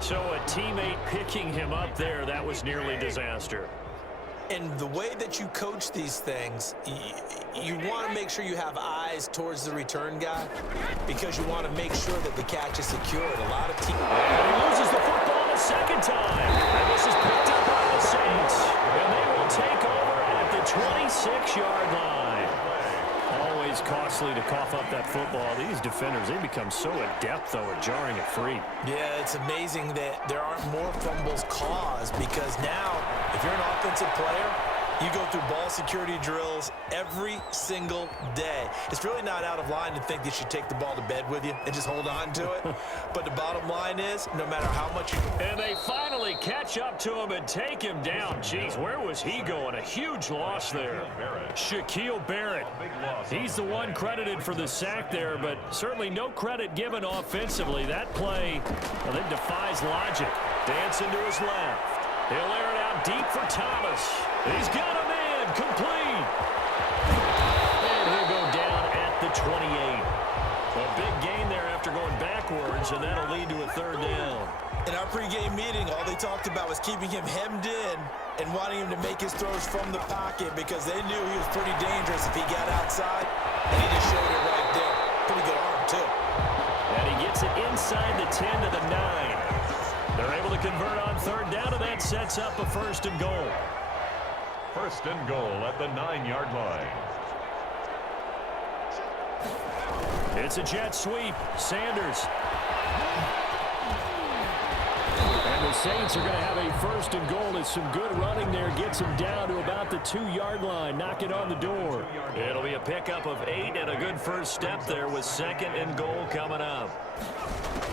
So a teammate picking him up there, that was nearly disaster. And the way that you coach these things, you want to make sure you have eyes towards the return guy because you want to make sure that the catch is secured. A lot of teams... And he loses the football a second time. And this is picked up by the Saints. And they will take over at the 26-yard line. Always costly to cough up that football. These defenders, they become so adept, though, at jarring it free. Yeah, it's amazing that there aren't more fumbles caused because now, if you're an offensive player, you go through ball security drills every single day. It's really not out of line to think that you should take the ball to bed with you and just hold on to it. But the bottom line is, no matter how much you... And they finally catch up to him and take him down. Jeez, where was he going? A huge loss there. Shaquille Barrett. He's the one credited for the sack there, but certainly no credit given offensively. That play, well, it defies logic. Dancing to his left. He'll air it out deep for Thomas. He's got him in. Complete. And he'll go down at the 28. A big gain there after going backwards, and that'll lead to a third down. In our pregame meeting, all they talked about was keeping him hemmed in and wanting him to make his throws from the pocket because they knew he was pretty dangerous if he got outside, and he just showed it right there. Pretty good arm, too. And he gets it inside the 10 to the 9. They're able to convert on third down, and that sets up a first and goal. First and goal at the 9-yard line. It's a jet sweep. Sanders. And the Saints are going to have a first and goal. It's some good running there. Gets him down to about the 2-yard line. Knock it on the door. It'll be a pickup of 8 and a good first step there with second and goal coming up.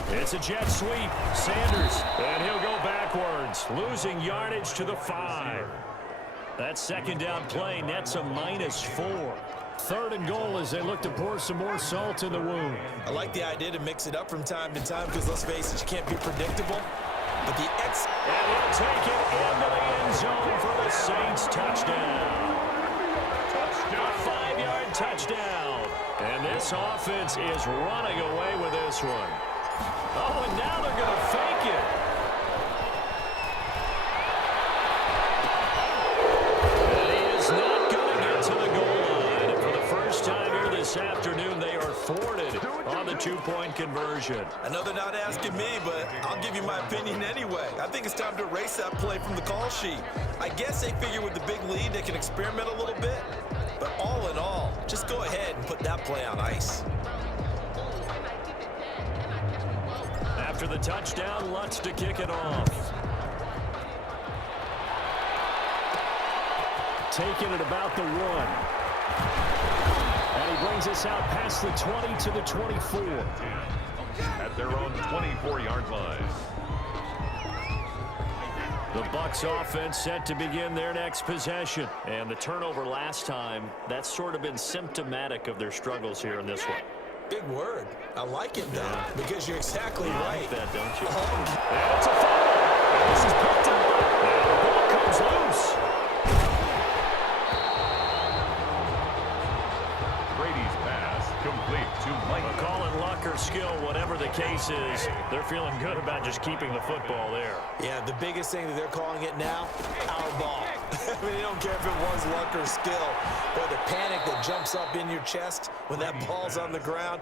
It's a jet sweep. Sanders. And he'll go backwards. Losing yardage to the 5. That second down play nets a -4. Third and goal as they look to pour some more salt in the wound. I like the idea to mix it up from time to time because, let's face it, you can't be predictable. But the And he'll take it into the end zone for the Saints touchdown. Touchdown. 5-yard touchdown. And this offense is running away with this one. Oh, and now they're going to fake it. And he is not going to get to the goal line. And for the first time here this afternoon, they are thwarted on the 2-point conversion. I know they're not asking me, but I'll give you my opinion anyway. I think it's time to erase that play from the call sheet. I guess they figure with the big lead they can experiment a little bit. But all in all, just go ahead and put that play on ice. After the touchdown, Lutz to kick it off. Taking it about the 1. And he brings us out past the 20 to the 24. At their own 24-yard line. The Bucs offense set to begin their next possession. And the turnover last time, that's sort of been symptomatic of their struggles here in this one. Big word. I like it, though, because you're exactly right. You like that, don't you? And it's a fumble. And this is picked up. And the ball comes loose. Brady's pass complete to Mike. Calling luck or skill, whatever the case is, they're feeling good about just keeping the football there. Yeah, the biggest thing that they're calling it now, our ball. I mean, they don't care if it was luck or skill, or the panic that jumps up in your chest when that ball's on the ground.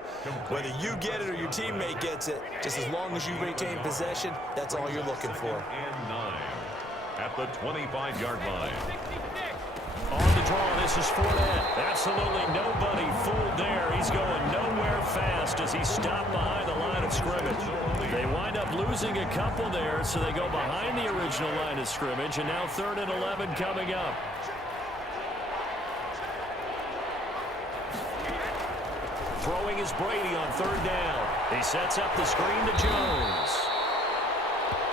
Whether you get it or your teammate gets it, just as long as you retain possession, that's all you're looking for. And 9 at the 25-yard line. On the draw, this is Fournette. Absolutely nobody fooled there. He's going nowhere fast as he stopped behind the line of scrimmage. They wind up losing a couple there, so they go behind the original line of scrimmage, and now 3rd and 11 coming up. Throwing is Brady on 3rd down. He sets up the screen to Jones.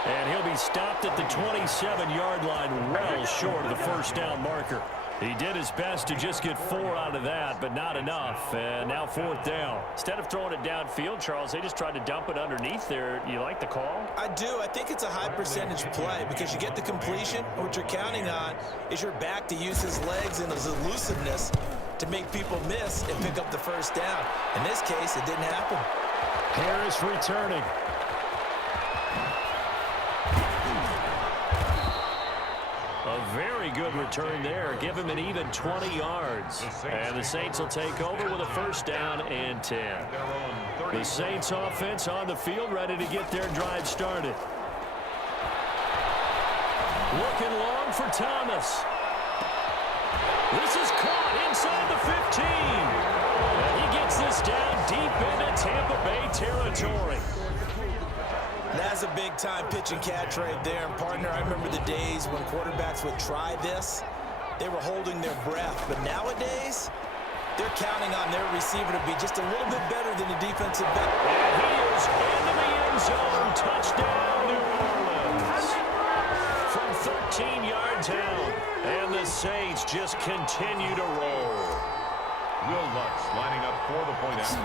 And he'll be stopped at the 27-yard line, well short of the first down marker. He did his best to just get 4 out of that, but not enough. And now 4th down. Instead of throwing it downfield, Charles, they just tried to dump it underneath there. You like the call? I do. I think it's a high percentage play because you get the completion. What you're counting on is your back to use his legs and his elusiveness to make people miss and pick up the first down. In this case, it didn't happen. Harris returning. Very good return there. Give him an even 20 yards. And the Saints will take over with a first down and 10. The Saints offense on the field, ready to get their drive started. Looking long for Thomas. This is caught inside the 15. And he gets this down deep into Tampa Bay territory. That's a big-time pitch and catch right there. And, partner, I remember the days when quarterbacks would try this. They were holding their breath. But nowadays, they're counting on their receiver to be just a little bit better than the defensive back. And he is into the end zone. Touchdown, New Orleans. From 13 yards out. And the Saints just continue to roll. Will Lutz lining up for the point after.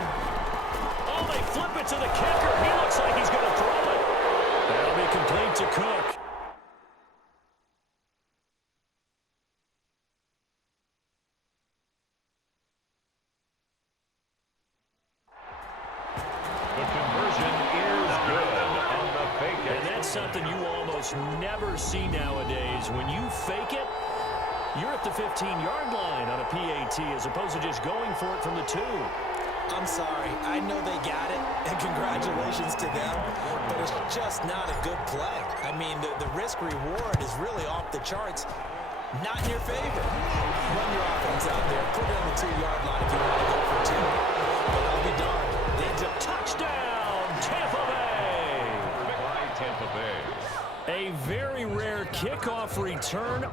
Oh, they flip it to the kicker. He looks like he's going to throw it. That'll be complete to Cook. The conversion is good on the fake. And that's something you almost never see nowadays. When you fake it, you're at the 15-yard line on a PAT as opposed to just going for it from the 2. I'm sorry. I know they got it, and congratulations to them, but it's just not a good play. I mean, the risk-reward is really off the charts. Not in your favor. Run your offense out there. Put it on the 2-yard line if you want to go for 2. But I'll be darned. Touchdown, Tampa Bay! By Tampa Bay. A very rare kickoff return.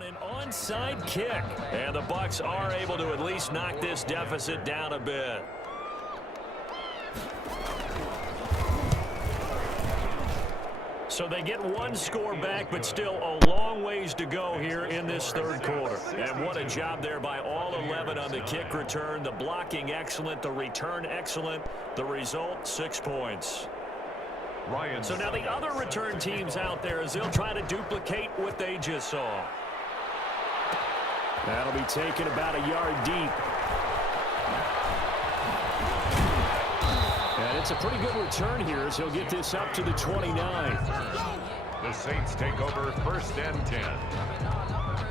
An onside kick, and the Bucs are able to at least knock this deficit down a bit. So they get one score back, but still a long ways to go here in this third quarter. And what a job there by all 11 on the kick return. The blocking excellent, the return excellent. The result, 6 points. So now the other return teams out there as they'll try to duplicate what they just saw. That'll be taken about a yard deep. And it's a pretty good return here as he'll get this up to the 29. The Saints take over first and 10.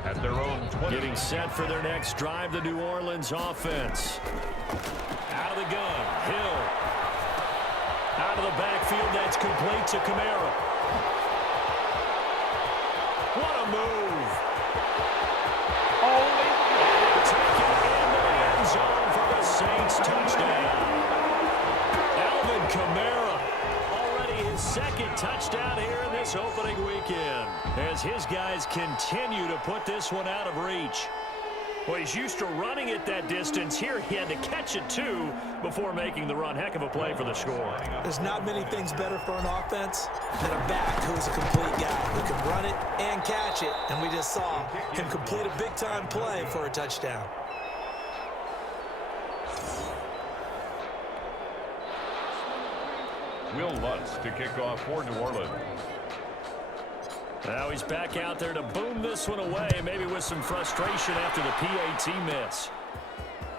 At their own 20. Getting set for their next drive, the New Orleans offense. Out of the gun, Hill. Out of the backfield, that's complete to Kamara. What a move. Taken into the end zone for the Saints touchdown. Alvin Kamara, already his second touchdown here in this opening weekend, as his guys continue to put this one out of reach. Well, he's used to running it that distance. Here he had to catch it, too, before making the run. Heck of a play for the score. There's not many things better for an offense than a back who's a complete guy who can run it and catch it. And we just saw him complete a big-time play for a touchdown. Will Lutz to kick off for New Orleans. Now he's back out there to boom this one away, maybe with some frustration after the PAT miss.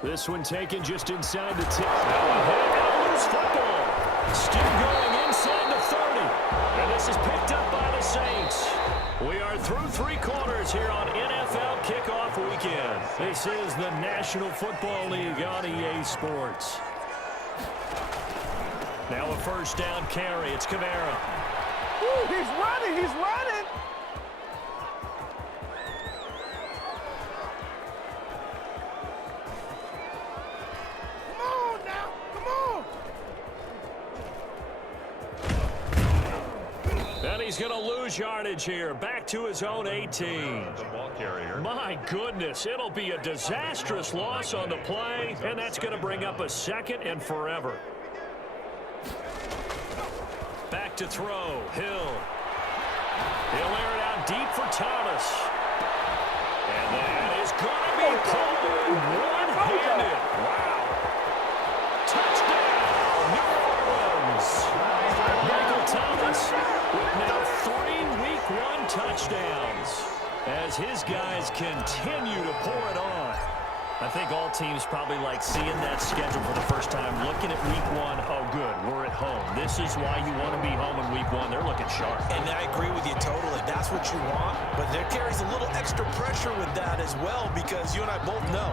This one taken just inside the 10. Now a hit and a loose football. Still going inside the 30. And this is picked up by the Saints. We are through 3 quarters here on NFL Kickoff Weekend. This is the National Football League on EA Sports. Now a first down carry. It's Kamara. Ooh, he's running. He's running. Come on now. Come on. And he's going to lose yardage here. Back to his own 18. The ball carrier. My goodness, it'll be a disastrous loss on the play, and that's going to bring up a second and forever. Back to throw, Hill. He'll air it out deep for Thomas. And be called one-handed. Wow. Touchdown, New Orleans. Michael Thomas with now 3 Week 1 touchdowns as his guys continue to pour it on. I think all teams probably like seeing that schedule for the first time, looking at Week 1. Oh, good, we're at home. This is why you want to be home in Week 1. They're looking sharp. And I agree with you totally. That's what you want. But there carries a little extra pressure with that as well, because you and I both know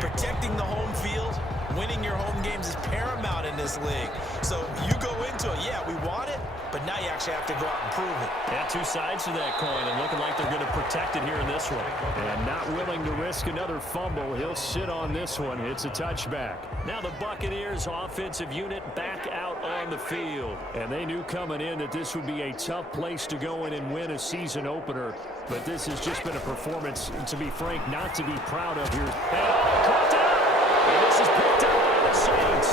protecting the home field, winning your home games is paramount in this league. So you go into it, yeah, we want it, but now you actually have to go out and prove it. Yeah, two sides to that coin, and looking like they're going to protect it here in this one. And not willing to risk another fumble. He'll sit on this one. It's a touchback. Now the Buccaneers offensive unit back out on the field. And they knew coming in that this would be a tough place to go in and win a season opener. But this has just been a performance, to be frank, not to be proud of here. And caught out. And this is picked up by the Saints.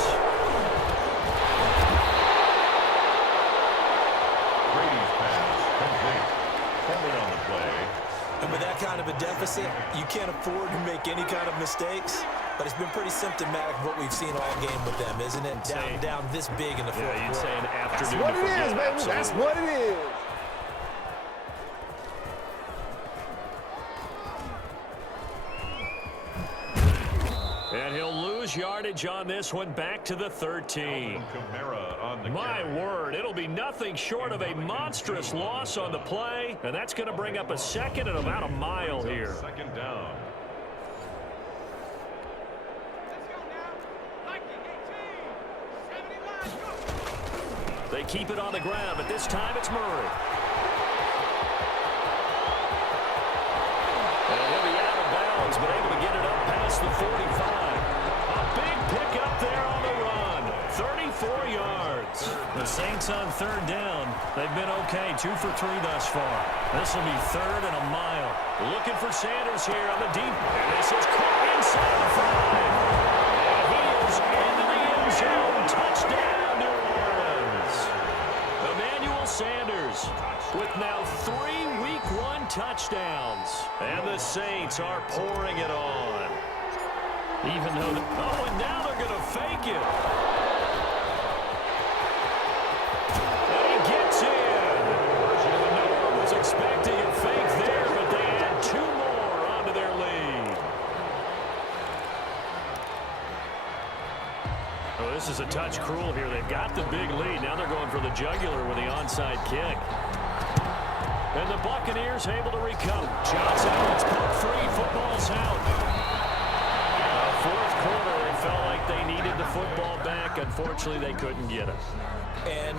Brady's pass complete. Fumble on the play. And with that kind of a deficit, you can't afford to make any kind of mistakes. But it's been pretty symptomatic of what we've seen all game with them, isn't it? Down this big in the fourth quarter. You'd say an afternoon. That's what it is, baby. Absolutely. That's what it is. And he'll lose yardage on this one, back to the 13. Kamara on the My carry. word, it'll be nothing short of a monstrous loss on the play, and that's going to bring up a second and about a mile here. Second down. They keep it on the ground, but this time it's Murray. And he'll be out of bounds, but able to get it up past the 45. A big pickup there on the run. 34 yards. The Saints on third down. They've been okay, 2 for 3 thus far. This will be third and a mile. Looking for Sanders here on the deep. And this is caught inside the 5. And he is into the end zone. Touchdown, New Orleans. Emmanuel Sanders with now 3 Week 1 touchdowns. And the Saints are pouring it on. Even though, and now they're going to fake it. And he gets in. No one was expecting a fake there, but they add 2 more onto their lead. Oh, this is a touch cruel here. They've got the big lead. Now they're going for the jugular with the onside kick. And the Buccaneers able to recover. Johnson, it's put free. Football's out. Fourth quarter, they felt like they needed the football back. Unfortunately, they couldn't get it. And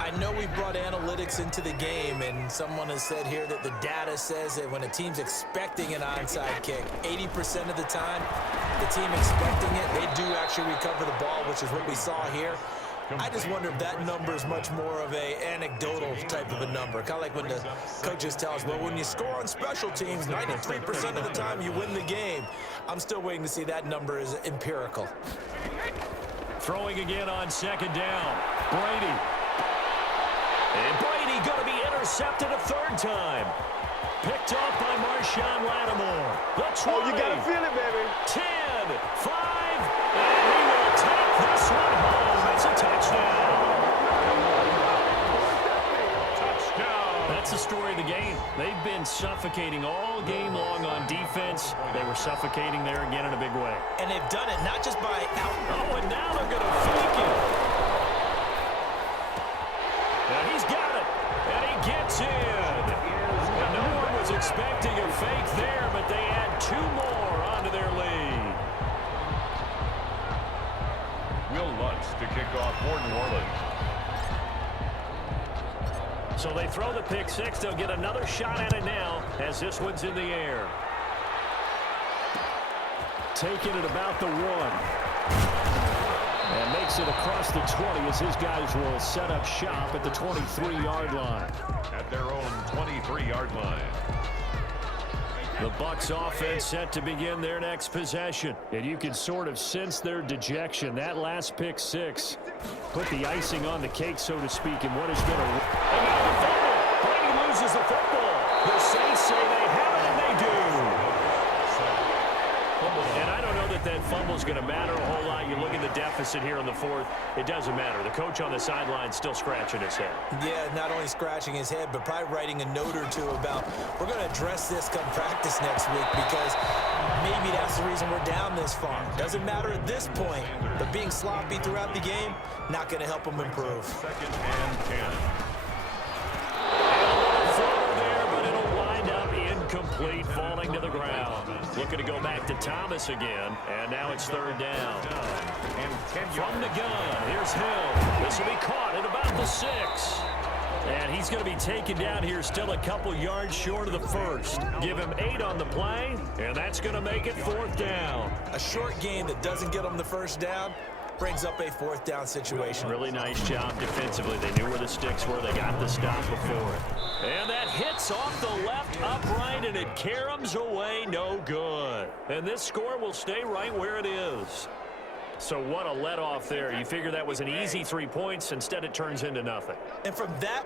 I know we brought analytics into the game, and someone has said here that the data says that when a team's expecting an onside kick, 80% of the time, the team expecting it, they do actually recover the ball, which is what we saw here. I just wonder if that number is much more of a anecdotal type of a number. Kind of like when the coaches tell us, well, when you score on special teams, 93% of the time you win the game. I'm still waiting to see that number is empirical. Throwing again on second down. Brady. And Brady going to be intercepted a third time. Picked off by Marshawn Lattimore. The 20. Oh, you got to feel it, baby. 10, 5, and he will take this one home. It's a touchdown. Touchdown. That's the story of the game. They've been suffocating all game long on defense. They were suffocating there again in a big way. And they've done it not just by out. Oh, and now they're going to fake it. And he's got it. And he gets in. And no one was expecting a fake there, but they add 2 more onto their lead. Will Lutz to kick off for New Orleans. So they throw the pick 6. They'll get another shot at it now as this one's in the air. Taking it about the 1. And makes it across the 20 as his guys will set up shop at the 23-yard line. At their own 23-yard line. The Bucs offense set to begin their next possession. And you can sort of sense their dejection. That last pick 6 put the icing on the cake, so to speak, and what is going to... And now the fumble. Brady loses the football. The Saints say they have it, and they do. like that fumble's going to matter a whole lot. You look at the deficit here in the fourth, it doesn't matter. The coach on the sideline still scratching his head. Yeah, not only scratching his head, but probably writing a note or two about, we're going to address this come practice next week because maybe that's the reason we're down this far. Doesn't matter at this point, but being sloppy throughout the game, not going to help him improve. Second and 10. Incomplete, falling to the ground. Looking to go back to Thomas again, and now it's third down. From the gun, here's Hill. This will be caught at about the 6. And he's going to be taken down here still a couple yards short of the first. Give him 8 on the play, and that's going to make it fourth down. A short game that doesn't get him the first down brings up a fourth down situation. Really nice job defensively. They knew where the sticks were. They got the stop before it. And that hits off the left upright, and it caroms away no good. And this score will stay right where it is. So what a let-off there. You figure that was an easy 3 points. Instead, it turns into nothing. And from that,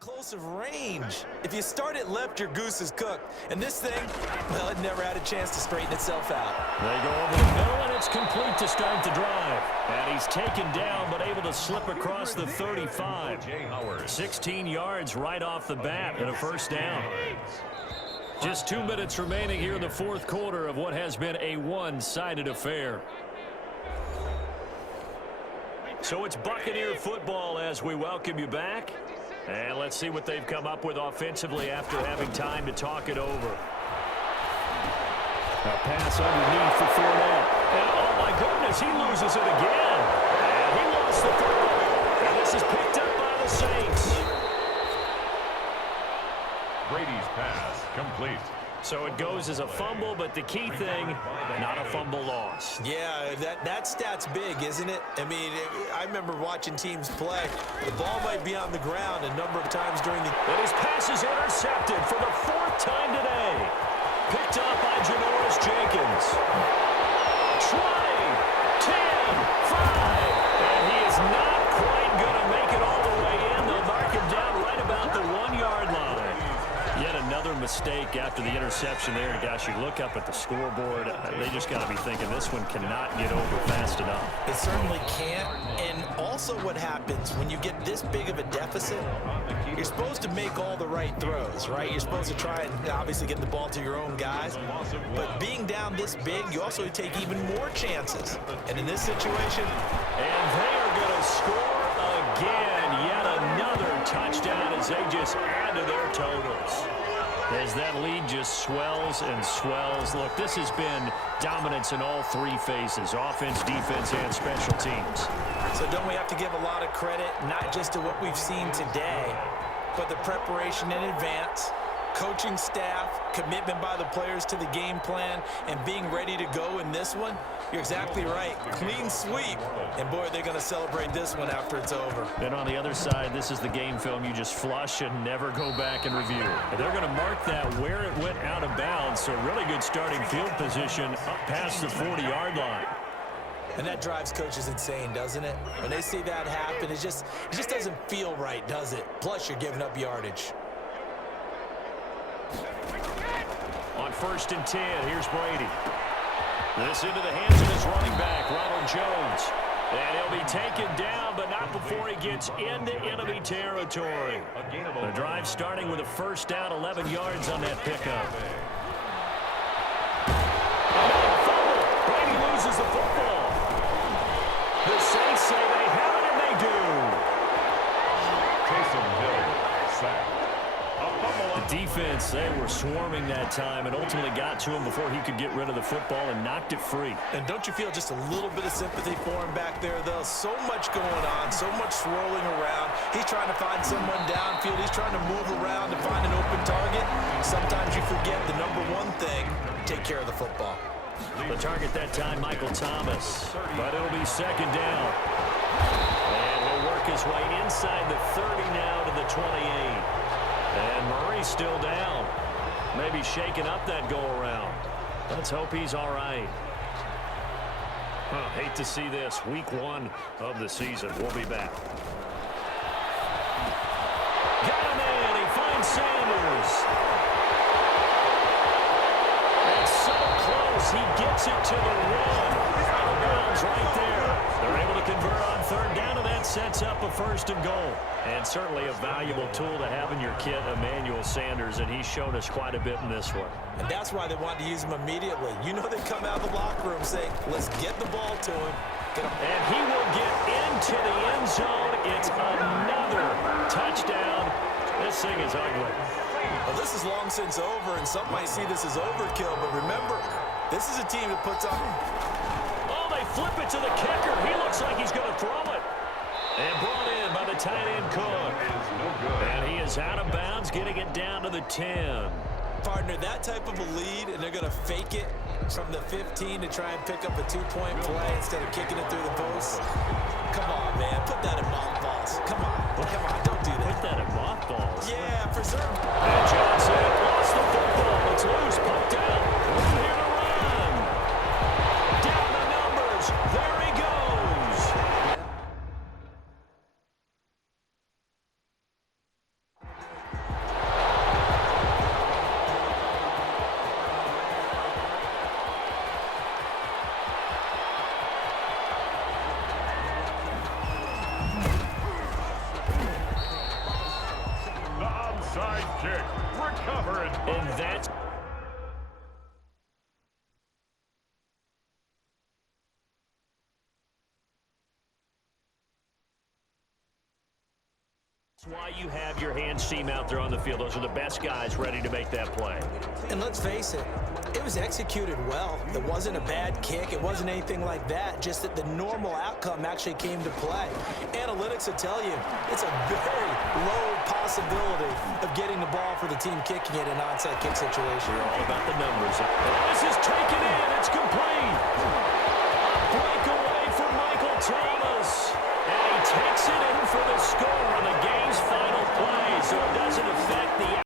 close of range. If you start it left, your goose is cooked. And this thing, well, it never had a chance to straighten itself out. They go over the middle, and it's complete to start the drive. And he's taken down, but able to slip across the 35. 16 yards right off the bat and a first down. Just 2 minutes remaining here in the fourth quarter of what has been a one-sided affair. So it's Buccaneer football as we welcome you back. And let's see what they've come up with offensively after having time to talk it over. A pass underneath for Fournette. And oh my goodness, he loses it again. And he lost the football. And this is picked up by the Saints. Brady's pass complete. So it goes as a fumble, but the key thing, not a fumble loss. Yeah, that stat's big, isn't it? I mean, I remember watching teams play. The ball might be on the ground a number of times during the... And his pass is intercepted for the 4th time today. Picked up by Janoris Jenkins. 20, 10, 5. And he is not quite going to make it all the way in. They'll mark him down right about the 1-yard line. Yet another mistake after the interception there. Gosh, you look up at the scoreboard. They just got to be thinking this one cannot get over fast enough. It certainly can't. And also what happens when you get this big of a deficit, you're supposed to make all the right throws, right? You're supposed to try and obviously get the ball to your own guys. But being down this big, you also take even more chances. And in this situation... And they are going to score again. Yet another touchdown as they just add to their totals. As that lead just swells and swells. Look, this has been dominance in all 3 phases, offense, defense, and special teams. So don't we have to give a lot of credit, not just to what we've seen today, but the preparation in advance, coaching staff, commitment by the players to the game plan, and being ready to go in this one? You're exactly right. Clean sweep. And, boy, they're going to celebrate this one after it's over. And on the other side, this is the game film you just flush and never go back and review. And they're going to mark that where it went out of bounds, so really good starting field position up past the 40-yard line. And that drives coaches insane, doesn't it? When they see that happen, it just doesn't feel right, does it? Plus, you're giving up yardage. On 1st and 10, here's Brady. This into the hands of his running back, Ronald Jones. And he'll be taken down, but not before he gets into enemy territory. The drive starting with a first down, 11 yards on that pickup. Brady loses the football. The Saints say they have it, and they do. Taysom Hill sacked. The defense, they were swarming that time and ultimately got to him before he could get rid of the football and knocked it free. And don't you feel just a little bit of sympathy for him back there, though? So much going on, so much swirling around. He's trying to find someone downfield. He's trying to move around to find an open target. Sometimes you forget the number one thing, take care of the football. The target that time, Michael Thomas. But it'll be second down. And he'll work his way inside the 30 now to the 28. And Murray's still down. Maybe shaking up that go-around. Let's hope he's all right. Hate to see this. Week 1 of the season. We'll be back. Got him in. He finds Sanders. It's so close. He gets it to the 1. Out of bounds right there. They're able to convert on third down, and that sets up a first and goal. And certainly a valuable tool to have in your kit, Emmanuel Sanders, and he's shown us quite a bit in this one. And that's why they wanted to use him immediately. You know they come out of the locker room saying, let's get the ball to him. Get him. And he will get into the end zone. It's another touchdown. This thing is ugly. Well, this is long since over, and some might see this as overkill, but remember, this is a team that puts up. Oh, they flip it to the kicker. He looks like he's going to throw it. And brought in by the tight end Cook. And he is out of bounds, getting it down to the 10. Partner, that type of a lead, and they're going to fake it from the 15 to try and pick up a 2-point play instead of kicking it through the post. Come on, man. Put that in mothballs. Come on. Don't do that. Put that in mothballs. Yeah, preserve. And Johnson lost the football. It's loose. Pumped out. Here to run. Down the numbers. There he goes. The onside kick. Recovered. And that's why you have your hands team out there on the field. Those are the best guys ready to make that play. And let's face it, it was executed well. It wasn't a bad kick. It wasn't anything like that, just that the normal outcome actually came to play. Analytics will tell you it's a very low possibility of getting the ball for the team kicking it in an onside kick situation. We're all about the numbers. And this is taken in. It's complete.